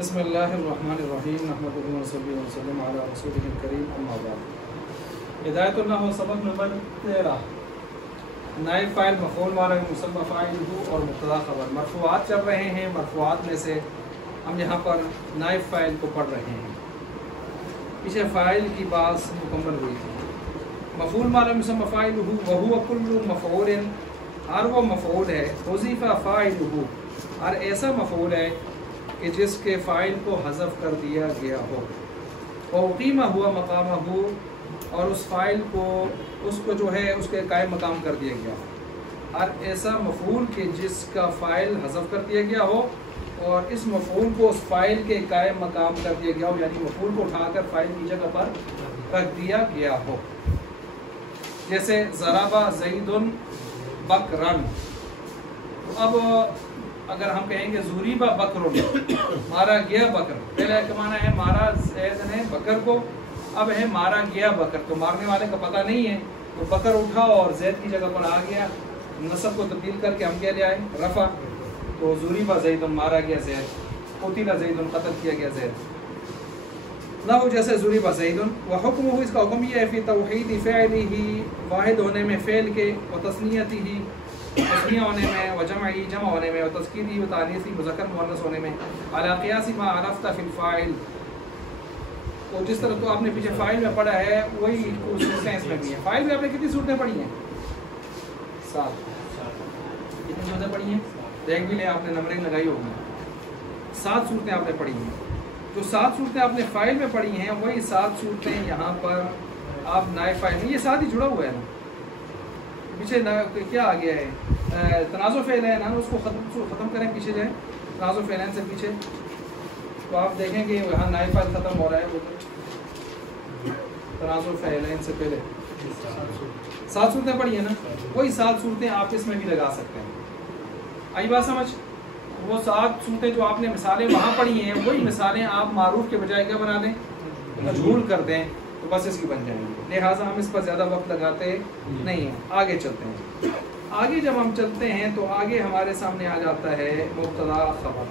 بسم اللہ الرحمن الرحیم نحمدہ و نصلی وسلم علی رسولہ الکریم اما بعد. ہدایت اللہ سبق نمبر 13. نائب فاعل مفعول مارا مسمى فاعلہ اور مبتدا خبر. مرفوعات چل رہے ہیں. مرفوعات میں سے ہم یہاں پر نائب فاعل کو پڑھ رہے ہیں. پیچھے فاعل کی بات مکمل ہوئی تھی. مفعول مارا مسمى فاعلہ وہو کل مفعول، ہر وہ مفعول ہے حذف فاعلہ، ہر ایسا مفعول ہے کہ جس کے فاعل کو حذف کر دیا گیا ہو. وقیمہ ہوا مقامہ ہو، اور اس فاعل کو اس جو ہے اس کے قائم مقام کر دیا گیا ہو. ہر ایسا مفعول کہ جس کا فاعل حذف کر دیا گیا ہو اور اس مفعول کو اس فاعل کے قائم مقام کر دیا گیا ہو، یعنی مفعول کو اٹھا کر فاعل کی جگہ پر رکھ دیا گیا ہو. جیسے ضرب زید بکرن. اب اگر ہم کہیں گے ضریب بکر، مارا گیا بکر، پہلے کا معنی ہے مارا زید نے بکر کو، اب ہے مارا گیا بکر. تو مارنے والے کا پتہ نہیں ہے، تو بکر اٹھا اور زید کی جگہ پر آ گیا. نصب کو تبدیل کر کے ہم کیا لے آئے؟ رفع. تو ضریب زید، مارا گیا زید. قتل زید، قتل کیا گیا زید. نہ جیسے ضریب زید. وحکمہ، اس کا حکم یہ ہے فی توحید فعلہ، واحد ہونے میں فعل کے، وتثنیتہ، تثنیہ ہونے میں، وجمعی، جمع ہونے میں، وتذکیری، وتانیثی، مذکر مؤنث ہونے میں، علی قیاس ما عرفت فی الفاعل. تو جس طرح تو آپ نے پیچھے فاعل میں پڑھا ہے وہی صورتیں اس میں بھی ہیں. فاعل میں آپ نے کتنی صورتیں پڑھی ہیں؟ 7. کتنی صورتیں پڑھی ہیں؟ دیکھ بھی لیں، آپ نے نمبرنگ لگائی ہوگی. 7 صورتیں آپ نے پڑھی ہیں. جو 7 صورتیں آپ نے فاعل میں پڑھی ہیں وہی 7 صورتیں یہاں پر آپ نائب فاعل میں، یہ ساتھ ہی جڑا ہوا ہے نا. پیچھے کیا آ گیا ہے؟ تنازع فعلین نا، اس کو ختم کریں. پیچھے جائیں تنازع فعلین سے پیچھے، تو آپ دیکھیں گے یہاں نائب فاعل ختم ہو رہا ہے. تنازع فعلین سے پہلے 7 صورتیں پڑھی ہیں نا، وہی 7 صورتیں آپ اس میں بھی لگا سکتے ہیں. آئی بات سمجھ؟ وہ 7 صورتیں جو آپ نے مثالیں وہاں پڑھی ہیں وہی مثالیں آپ معروف کے بجائے کیا بنا دیں؟ مجہول کر دیں، تو بس اس کی بن جائیں گی. لہٰذا ہم اس پر زیادہ وقت لگاتے نہیں ہیں. آگے چلتے ہیں. آگے جب ہم چلتے ہیں تو آگے ہمارے سامنے آ جاتا ہے مبتدا خبر.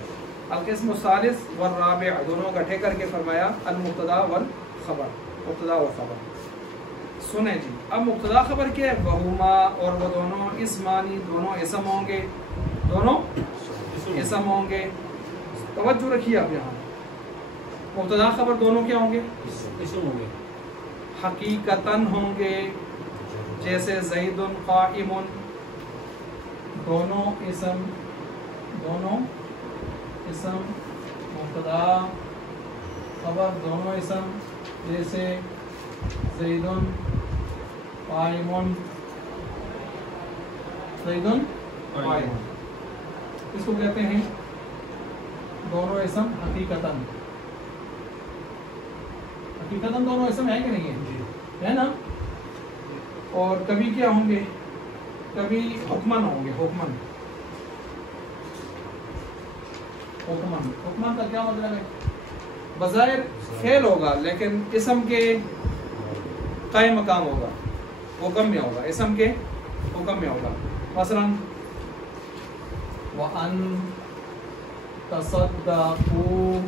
القسم الثالث والرابع، دونوں اکٹھے کر کے فرمایا المبتدا والخبر، مبتدا و خبر. سنیں جی، اب مبتدا خبر کیا ہے؟ وہما، اور وہ دونوں اسمانی، دونوں اسم ہوں گے. دونوں اسم ہوں گے. توجہ رکھیے آپ یہاں. مبتدا خبر دونوں کیا ہوں گے؟ اسم ہوں گے. حقیقتاً ہوں گے. جیسے زید قائم، دونوں اسم مبتدا خبر دونوں اسم. جیسے زید قائم، اس کو کہتے ہیں دونوں اسم حقیقتاً. حقیقتاً دونوں اسم ہے کہ نہیں ہے نا. اور کبھی کیا ہوں گے؟ کبھی حکمن ہوں گے. حکمن کا کیا مطلب ہے؟ بظاہر فعل ہوگا لیکن اسم کے قائم مقام ہوگا، حکم میں ہوگا، اسم کے حکم میں ہوگا. مثلا وَأَن تَصَدَّقُوا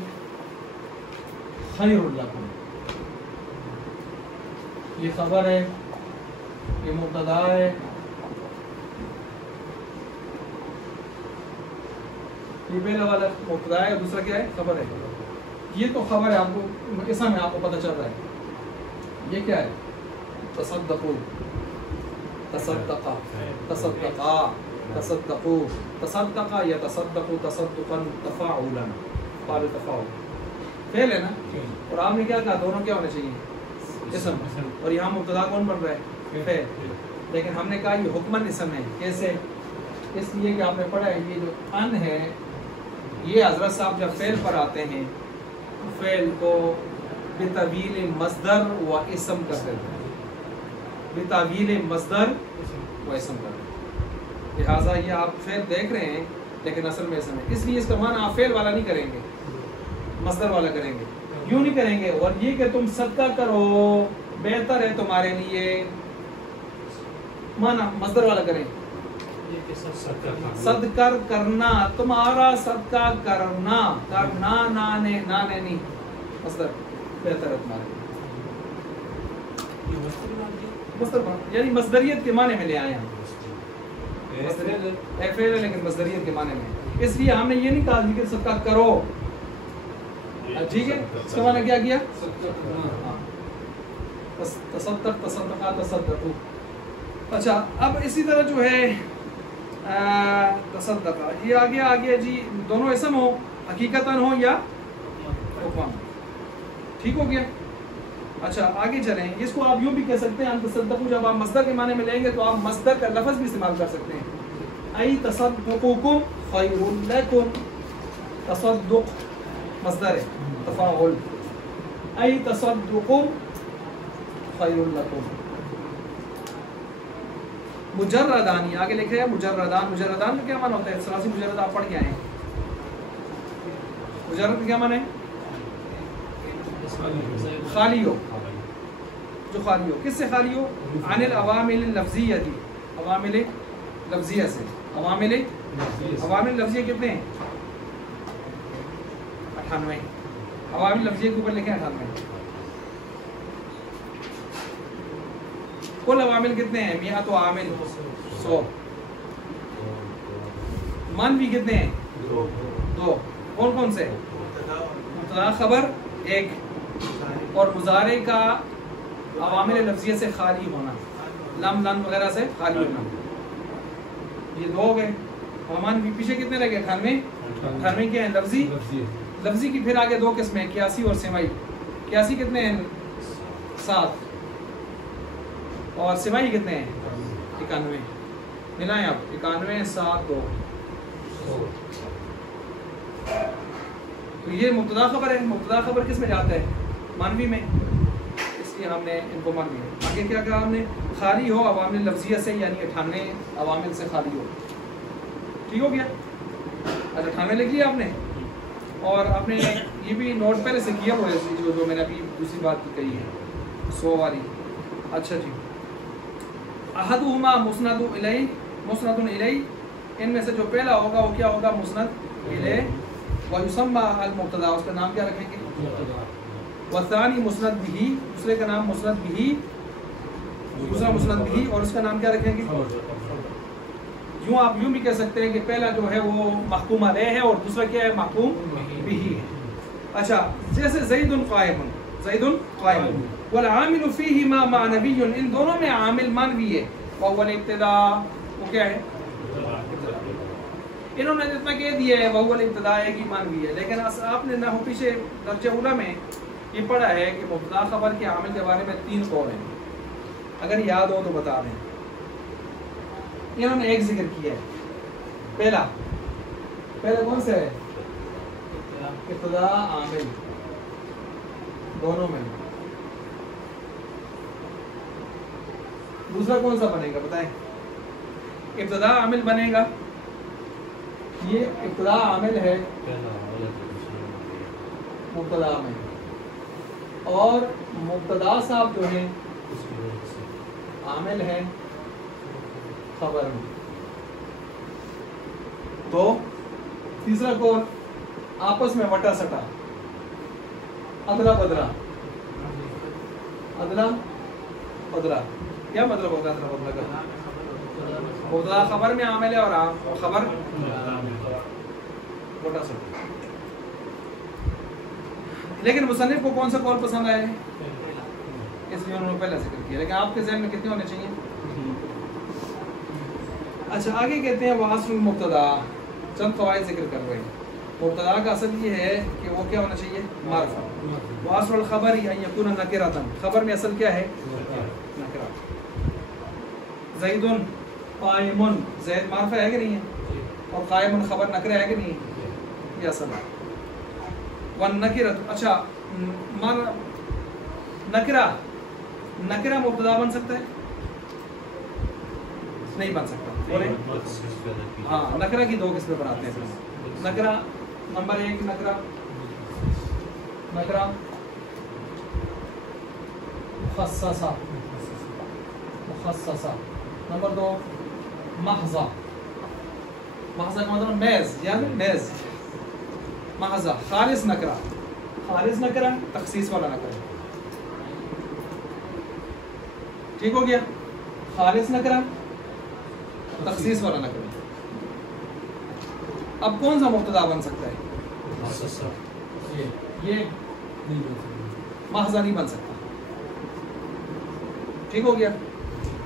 خَيْرٌ لَكُمْ، یہ خبر ہے، یہ مبتدا ہے. یہ پہلا والا مبتدا ہے، دوسرا کیا ہے؟ خبر ہے. یہ تو خبر ہے، آپ کو اسم ہے، آپ کو پتہ چل رہا ہے. یہ کیا ہے؟ تصدقوا، تصدقا، تصدقا، تصدقوا، تصدقا یا تصدقوا تصدقا تفاعلا، فعل تفاعل فعل ہے نا. اور آپ نے کیا کہا؟ دونوں کیا ہونے چاہیے؟ اسم. اور یہاں مبتدا کون بن رہا ہے؟ فعل. لیکن ہم نے کہا یہ حکمن اسم ہے. کیسے؟ اس لیے کہ آپ نے پڑھا ہے یہ جو ان ہے، یہ حضرت صاحب جب فعل پر آتے ہیں فعل کو بتویل مصدر و اسم کرتے ہیں. بتویل مصدر و اسم کرتے ہیں. لہٰذا یہ آپ فعل دیکھ رہے ہیں لیکن اصل میں اسم ہے. اس لیے اس کا معنی آپ فعل والا نہیں کریں گے، مصدر والا کریں گے. یوں نہیں کریں گے اور یہ کہ تم صدقہ کرو بہتر ہے تمہارے لیے، معنی مصدر والا کریں. صدقر کرنا، تمہارا صدقہ کرنا، کرنا نانے نانے نہیں مصدر بہتر ہے تمہارے مصدر یعنی مصدریت کے معنی میں لے آئے ہیں، فعل ہے لیکن مصدریت کے معنی میں، اس لیے ہم نے یہ نہیں کہا ذکر صدقہ کرو، ٹھیک ہے، اس کا معنی کیا کیا؟ تصدق، تصدقہ، تصدقو۔ اچھا اب اسی طرح جو ہے تصدقہ یہ آگے جی دونوں اسم ہو حقیقتاً ہو یا حکم، ٹھیک ہو گیا۔ اچھا آگے چلیں، اس کو آپ یوں بھی کہہ سکتے ہیں، تصدقو جب آپ مصدر کے معنی میں لیں گے تو آپ مصدر کا لفظ بھی استعمال کر سکتے ہیں، ای تصدقکم خیر لکم، تصدق مصدر ہے تفاعل، ای تصدقکم خیر لکم۔ مجردان آگے لکھے ہے مجردان، مجردان کا کیا معنی ہوتا ہے؟ ثلاثی مجرد آپ پڑھ کے آئے ہیں، مجرد کا کیا معنی ہے؟ خالی ہو، جو خالی ہو، کس سے خالی ہو؟ عن العوامل اللفظیہ دی، عوامل لفظیہ سے، عوامل لفظیہ کتنے ہیں؟ 98، عوامل لفظیہ کے اوپر لکھیں 98، کل عوامل کتنے ہیں؟ 100 عامل، 100، من بھی کتنے ہیں؟ 2، کون کون سے؟ مبتدا خبر 1 اور مضارع کا عوامل لفظیہ سے خالی ہونا، لم لن وغیرہ سے خالی ہونا، یہ 2 ہو گئے۔ من بھی پیچھے کتنے رہ گئے؟ 98 کیا ہیں؟ لفظی، لفظی کی پھر آگے 2 قسمیں، قیاسی اور سماعی۔ قیاسی کتنے ہیں؟ 7 اور سماعی کتنے ہیں؟ 91، ملائیں آپ 91 7 2، تو یہ مبتدا خبر ہے، مبتدا خبر کس میں جاتا ہے؟ مانوی میں، اس لیے ہم نے ان کو مانوی ہے۔ آگے کیا کہا ہم نے؟ خالی ہو عوامل لفظیہ سے، یعنی 98 عوامل سے خالی ہو، ٹھیک ہو گیا؟ اچھا 98 لکھ لیا آپ نے، اور آپ نے یہ بھی نوٹ پہلے سے کیا ہوا ہے جو میں نے ابھی دوسری بات کی کہی ہے 100 والی۔ اچھا جی، احدہما مسند الیہ، مسند الیہ، ان میں سے جو پہلا ہوگا وہ کیا ہوگا؟ مسند الیہ، ویسمى المبتدا، اس کا نام کیا رکھیں گے؟ والثانی مسند بہ، دوسرے کا نام مسند بہ، دوسرا مسند بہ، اور اس کا نام کیا رکھیں گے؟ یوں آپ یوں بھی کہہ سکتے ہیں کہ پہلا جو ہے وہ محکوم علیہ ہے اور دوسرا کیا ہے؟ محکوم بہ ہے۔ اچھا جیسے زید قائم، زید قائم، والعامل فیہما معنوی، ان دونوں میں عامل معنوی ہے، وہو الابتداء، وہ کیا ہے؟ انہوں نے اتنا کہہ دیا ہے وہو الابتداء ہے کہ معنوی ہے، لیکن آپ نے نحو پیچھے درجہ اولی میں یہ پڑھا ہے کہ مبتدا خبر کے عامل کے بارے میں 3 قول ہیں، اگر یاد ہو تو بتا دیں۔ انہوں نے ایک ذکر کیا ہے، پہلا کون سا ہے؟ ابتدا عامل، دونوں میں۔ دوسرا کون سا بنے گا بتائیں؟ ابتدا عامل بنے گا، یہ ابتدا عامل ہے مبتدا میں، اور مبتدا صاحب جو ہیں عامل ہے خبر میں۔ تو تیسرا کون؟ آپس میں وٹا سٹا، ادلا بدلا، ادلا بدلا، کیا مطلب ہوگا ادلا بدلا کا؟ مبتدا خبر میں عامل ہے اور خبر وٹا سٹا۔ لیکن مصنف کو کون سا قول پسند آئے؟ اس لیے انہوں نے پہلے ذکر کیا، لیکن آپ کے ذہن میں کتنے ہونے چاہیے؟ اچھا آگے کہتے ہیں واصل المبتدا، چند قواعد ذکر کر رہے ہیں۔ مبتدا کا اصل یہ ہے کہ وہ کیا ہونا چاہیے؟ معرفہ۔ واصل الخبر ان یکون نکرۃ، خبر میں اصل کیا ہے؟ نکرہ۔ زید قائم، زید معرفہ ہے کہ نہیں ہے؟ اور قائم خبر نکرہ ہے کہ نہیں ہے؟ یہ اصل ہے۔ والنکرۃ، اچھا نکرہ مبتدا بن سکتا ہے؟ نہیں بن سکتا، بولیں؟ ہاں نکرہ کی 2 قسمیں بناتے ہیں۔ نکرہ نمبر 1 نکرہ مخصصہ، نمبر 2 محضہ، محضہ کا مطلب محض یعنی محض محضہ. خالص نکرہ، خالص نکرہ تخصیص والا نکرہ. ٹھیک ہو گیا؟ خالص نکرہ تخصیص والا نکرہ. اب کون سا مبتدا بن سکتا ہے؟ یہ محضہ نہیں بن سکتا. ٹھیک ہو گیا؟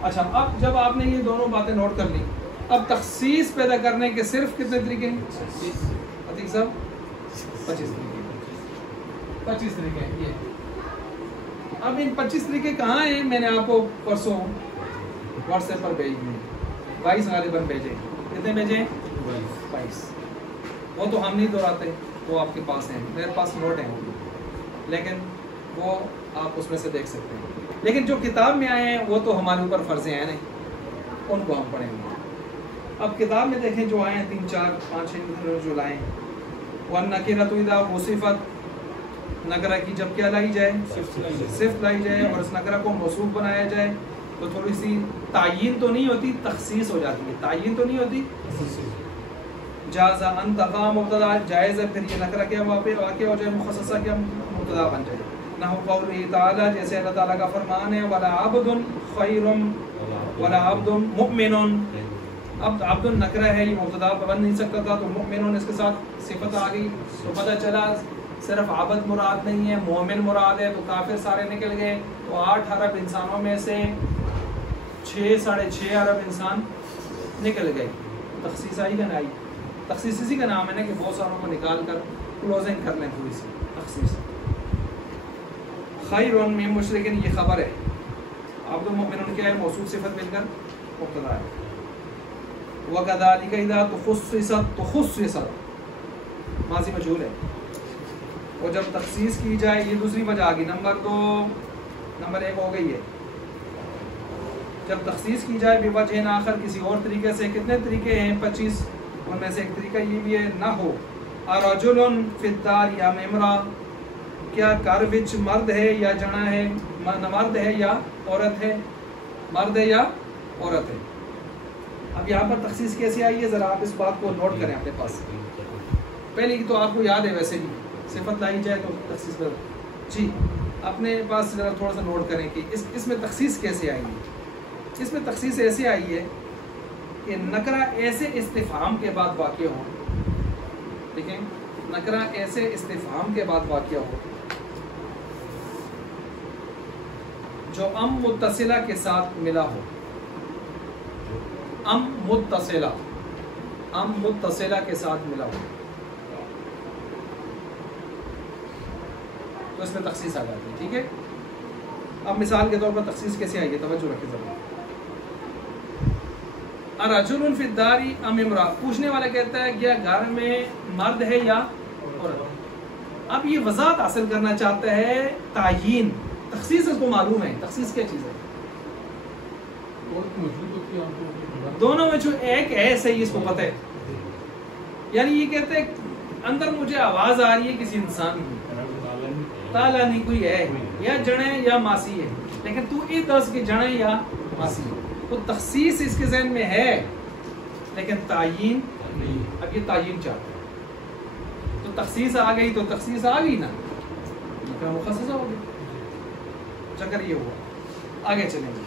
اچھا اب جب آپ نے یہ دونوں باتیں نوٹ کر لی، اب تخصیص پیدا کرنے کے صرف کتنے طریقے ہیں عتیق صاحب؟ 25 طریقے. 25 طریقے ہیں یہ. اب ان 25 طریقے کہاں ہیں؟ میں نے آپ کو پرسوں واٹس ایپ پر بھیج دیے. 22 غالباً بھیجے. کتنے بھیجے؟ 22. وہ تو ہم نہیں دہراتے، وہ آپ کے پاس ہیں، میرے پاس نوٹ ہیں لیکن وہ آپ اس میں سے دیکھ سکتے ہیں. لیکن جو کتاب میں آئے ہیں وہ تو ہمارے اوپر فرض ہیں نہیں، ان کو ہم پڑھیں گے. اب کتاب میں دیکھیں جو آئے ہیں 3 4 5 6 جو لائیں. وَالنَّكِرَةُ إِذَا وُصِفَتْ، نکرہ کی جب کیا لائی جائے؟ صفت لائی جائے، اور اس نکرہ کو موصوف بنایا جائے تو تھوڑی سی تعیین تو نہیں ہوتی، تخصیص ہو جاتی ہے. تعیین تو نہیں ہوتی. جازا ان تقع مبتدا، جائز ہے پھر یہ نکرہ کیا واقع ہو جائے، مخصصہ کیا مبتدا بن جائے. نحو قولہ تعالی، جیسے اللہ تعالیٰ کا فرمان ہے وَلَا عَبْدٌ خَيْرٌ وَلَا عَبْدٌ مُؤْمِنٌ. اب عبد نکرہ ہے، یہ مبتدا بن نہیں سکتا تھا، تو مؤمن اس کے ساتھ صفت آ گئی تو پتہ چلا صرف عبد مراد نہیں ہے، مومن مراد ہے. تو کافر سارے نکل گئے. تو 8 ارب انسانوں میں سے 6 ساڑھے 6 ارب انسان نکل گئے. تخصیص آئی کہ نہیں آئی؟ تخصیص اسی کا نام ہے نا کہ بہت ساروں کو نکال کر کلوزنگ کر لیں تھوڑی سی تخصیص. خیر من مشرکین یہ خبر ہے. عبد المؤمن کیا ہے؟ موصوف صفت مل کر مبتدا ہے. وَكَذَلِكَ إِذَا تُخُصِّصَتْ ماضی مجہول ہے. اور جب تخصیص کی جائے، یہ دوسری وجہ آ گئی. نمبر 1 ہو گئی ہے. جب تخصیص کی جائے بوجہ آخر، کسی اور طریقے سے. کتنے طریقے ہیں؟ 25. ان میں سے ایک طریقہ یہ بھی ہے نہ ہو رجل فی الدار یا امرأہ، کیا گھر وچ مرد ہے یا جنا ہے، مرد ہے یا عورت ہے، مرد ہے یا عورت ہے. اب یہاں پر تخصیص کیسے آئی ہے؟ ذرا آپ اس بات کو نوٹ کریں اپنے پاس. پہلے کی تو آپ کو یاد ہے ویسے بھی، صفت لائی جائے تو تخصیص پر جی اپنے پاس ذرا تھوڑا سا نوٹ کریں کہ اس میں تخصیص کیسے آئی ہے. اس میں تخصیص ایسے آئی ہے کہ نکرہ ایسے استفہام کے بعد واقع ہو. دیکھیں، نکرہ ایسے استفہام کے بعد واقع ہو جو ام متصلہ کے ساتھ ملا ہو. ام متصلہ کے ساتھ ملا ہو تو اس میں تخصیص آ جاتی ہے. ٹھیک ہے. اب مثال کے طور پر تخصیص کیسے آئی ہے، توجہ رکھیں ضرور. رجل فی الدار ام امرأہ، پوچھنے والا کہتا ہے کیا گھر میں مرد ہے یا عورت. اب یہ وضاحت حاصل کرنا چاہتا ہے، تعیین. تخصیص اس کو معلوم ہے تخصیص کیا چیز ہے. دونوں میں جو ایک ہے صحیح، اس کو پتہ ہے. یعنی یہ کہتے ہیں اندر مجھے آواز آ رہی ہے کسی انسان کی، تالا نہیں کوئی ہے، یا جڑے یا ماسی ہے، لیکن تو یہ دس کہ جڑے یا ماسی ہے. تو تخصیص اس کے ذہن میں ہے لیکن تعیین نہیں. اب یہ تعیین چاہتا ہے تو تخصیص آ گئی، تو تخصیص آ گئی نا، مخصصہ ہو گئی. چکر یہ ہوا. آگے چلیں گے.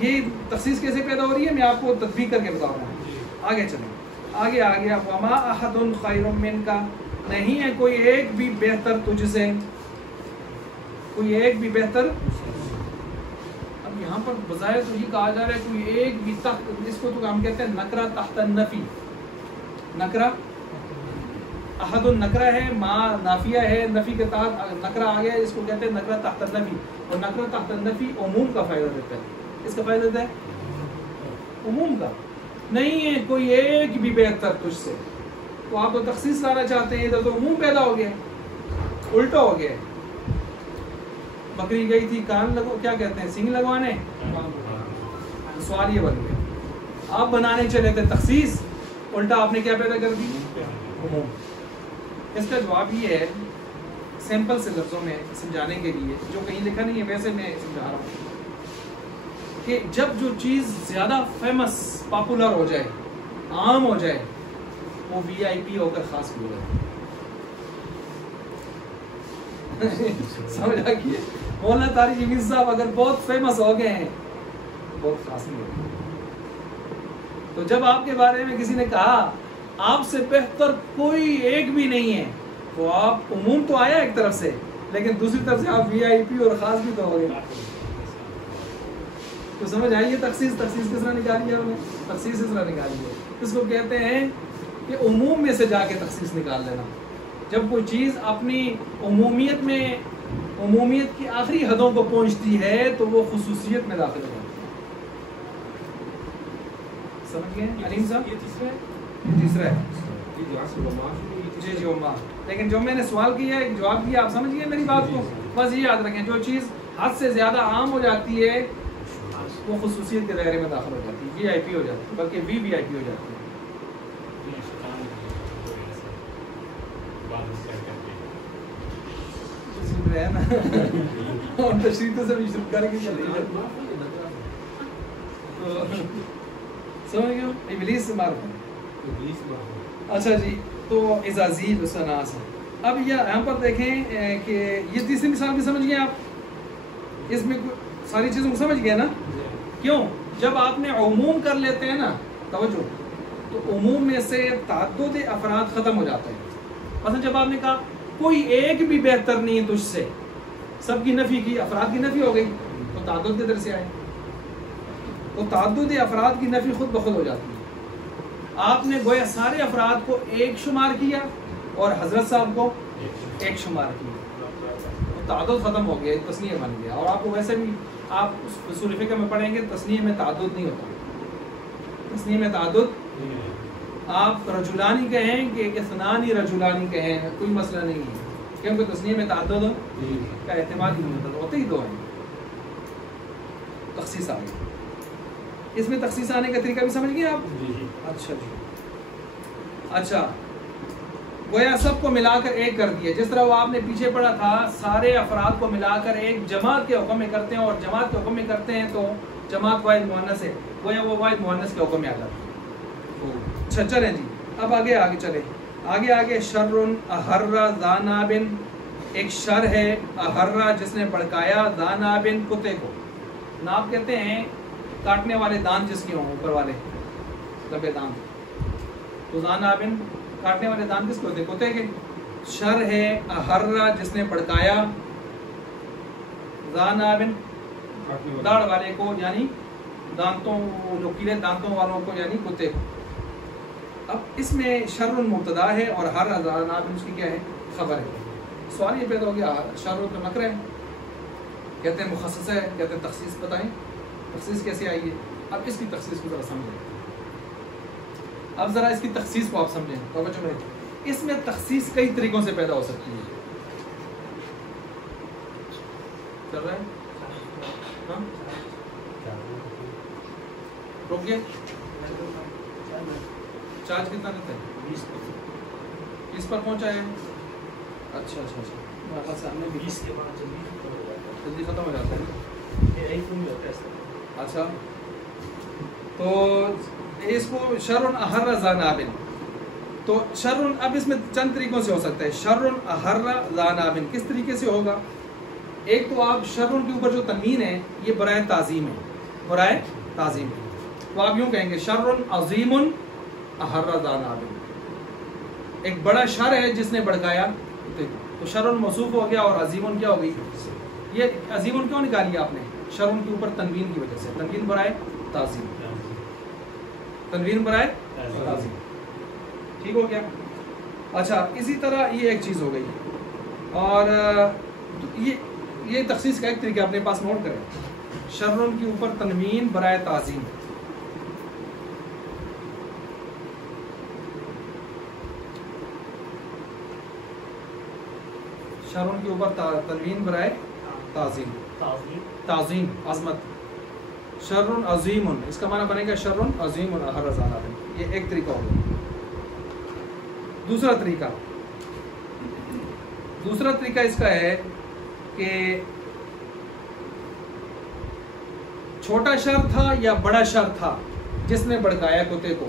یہ تخصیص کیسے پیدا ہو رہی ہے میں آپ کو تطبیق کر کے بتا رہا ہوں. آگے چلیں. آگے وما احد خیر من کا، نہیں ہے کوئی ایک بھی بہتر تجھ سے، کوئی ایک بھی بہتر. اب یہاں پر بظاہر تو یہ کہا جا رہا ہے کوئی ایک بھی تحت، اس کو تو ہم کہتے ہیں نکرہ تحت النفی. نکرہ احد النکرہ ہے، ما نافیہ ہے، نفی کے تحت نکرہ آ گیا، اس کو کہتے ہیں نکرہ تحت النفی. اور نکرہ تحت النفی عموم کا فائدہ دیتا ہے. اس کا فائدہ دیتا ہے عموم کا. نہیں ہے کوئی ایک بھی بہتر تجھ سے، تو آپ تو تخصیص لانا چاہتے ہیں، ادھر تو عموم پیدا ہو گیا، الٹا ہو گیا. بکری گئی تھی کان کیا کہتے ہیں سینگ لگوانے، سوال یہ بن گیا. آپ بنانے چلے تھے تخصیص، الٹا آپ نے کیا پیدا کر دی؟ عموم. اس کا جواب یہ ہے سمپل سے لفظوں میں سمجھانے کے لیے، جو کہیں لکھا نہیں ہے ویسے میں سمجھا رہا ہوں، کہ جب جو چیز زیادہ فیمس پاپولر ہو جائے عام ہو جائے وہ وی آئی پی ہو کر خاص بھی ہو جائے. سمجھ آ گئی؟ مولانا طارق یونس صاحب اگر بہت فیمس ہو گئے ہیں بہت خاص نہیں ہوگی. تو جب آپ کے بارے میں کسی نے کہا آپ سے بہتر کوئی ایک بھی نہیں ہے تو آپ عموم تو آیا ایک طرف سے لیکن دوسری طرف سے آپ وی آئی پی اور خاص بھی تو ہو گئے. تو سمجھ آئیے تخصیص کس طرح نکالی ہے انہوں نے؟ تخصیص اس طرح نکالی ہے. اس کو کہتے ہیں کہ عموم میں سے جا کے تخصیص نکال لینا. جب کوئی چیز اپنی عمومیت کی آخری حدوں کو پہنچتی ہے تو وہ خصوصیت میں داخل ہو جاتی ہے. سمجھ گئے علیم صاحب؟ یہ تیسرا ہے. جی جی عمار. لیکن جو میں نے سوال کیا ہے جواب دیا آپ سمجھ گئے میری بات کو. بس یہ یاد رکھیں جو چیز حد سے زیادہ عام ہو جاتی ہے وہ خصوصیت کے دائرے میں داخل ہو جاتی ہے, وی آئی پی ہو جاتی ہے, بلکہ وی آئی پی ہو جاتی ہے. اور تشریح سے بھی شروع کر کے چلے سمجھ گئے ابلیس سے مار. اچھا جی تو عزازیل وسناس. اب یہاں پر دیکھیں کہ یہ تیسری مثال بھی سمجھ گئے آپ, اس میں ساری چیزوں کو سمجھ گئے نا. کیوں جب آپ نے عموم کر لیتے ہیں نا توجہ تو عموم میں سے تعدد افراد ختم ہو جاتے ہیں. مثلا جب آپ نے کہا کوئی ایک بھی بہتر نہیں تجھ سے, سب کی نفی کی, افراد کی نفی ہو گئی تو تعدد کے در سے آئے. تو تعدد افراد کی نفی خود بخود ہو جاتی ہے. آپ نے گویا سارے افراد کو ایک شمار کیا اور حضرت صاحب کو ایک شمار کیا تو تعدد ختم ہو گیا, تسنیہ بن گیا. اور آپ کو ویسے بھی آپ اصول فقہ میں پڑھیں گے تسنیہ میں تعدد نہیں ہوتا. تسنیہ میں تعدد آپ رجلانی کہیں کہ اثنانی رجلانی کہیں کوئی مسئلہ نہیں ہے کیونکہ تسنیہ میں تعدد کا احتمال ہی نہیں ہوتا, ہوتے ہی دو ہیں. تخصیص آ گئی. اس میں تخصیص آنے کا طریقہ بھی سمجھ گئے آپ؟ اچھا جی. اچھا گویا سب کو ملا کر ایک کر دیا, جس طرح وہ آپ نے پیچھے پڑھا تھا سارے افراد کو ملا کر ایک جماعت کے حکم میں کرتے ہیں اور جماعت کے حکم میں کرتے ہیں تو جماعت واحد مؤنث ہے, گویا وہ واحد مؤنث کے حکم میں آ جاتا ہے. اچھا چلیں جی اب آگے چلیں. آگے شر احر ذا ناب, ایک شر ہے احر جس نے بھڑکایا ذا ناب کتے کو. ناب کہتے ہیں کاٹنے والے دانت جس کے ہوں اوپر والے لمبے دانت. تو ذا ناب کاٹنے والے دانت کس کو ہوتے ہیں؟ کتے کے. شر ہے احر جس نے بھڑکایا ذا ناب داڑھ والے کو یعنی دانتوں نوکیلے دانتوں والوں کو یعنی کتے کو. اب اس میں شر مبتدا ہے اور ہر ناب اس کی کیا ہے خبر ہے. سوال یہ پیدا ہو گیا شر تو نکرہ ہے کہتے ہیں مخصص ہے, کہتے ہیں تخصیص. بتائیں تخصیص کیسے آئی ہے؟ اب اس کی تخصیص کو ذرا سمجھیں. اب ذرا اس کی تخصیص کو آپ سمجھیں. توجہ میں اس میں تخصیص کئی طریقوں سے پیدا ہو سکتی ہے. چل رہا ہے ہاں روکیے. چارج کتنا دیتا ہے؟ 20 پر پہنچا ہے. اچھا میرے خیال سے ہم نے 20 کے بعد جلدی ختم ہو جاتا ہے. اچھا تو اس کو شر احر ذا ناب. تو شر اب اس میں چند طریقوں سے ہو سکتا ہے. شر احر ذا ناب کس طریقے سے ہوگا؟ ایک تو آپ شر کے اوپر جو تنوین ہے یہ برائے تعظیم ہے, برائے تعظیم ہے. تو آپ یوں کہیں گے شر عظیم احر ذا ناب, ایک بڑا شر ہے جس نے بھڑکایا. تو شر موصوف ہو گیا اور عظیم کیا ہو گئی. یہ عظیم کیوں نکالی آپ نے؟ شر کے اوپر تنوین کی وجہ سے. تنوین برائے تعظیم, تنوین برائے تعظیم. ٹھیک ہو گیا. اچھا اسی طرح یہ ایک چیز ہو گئی. اور یہ تخصیص کا ایک طریقہ اپنے پاس نوٹ کریں. شر کے اوپر تنوین برائے تعظیم. شر کے اوپر تنوین برائے تعظیم. تعظیم عظمت. شر عظیم اس کا معنی بنے گا شر عظیم احر ذا ناب. یہ ایک طریقہ ہوگا. دوسرا طریقہ اس کا ہے کہ چھوٹا شر تھا یا بڑا شر تھا جس نے بھڑکایا کتے کو.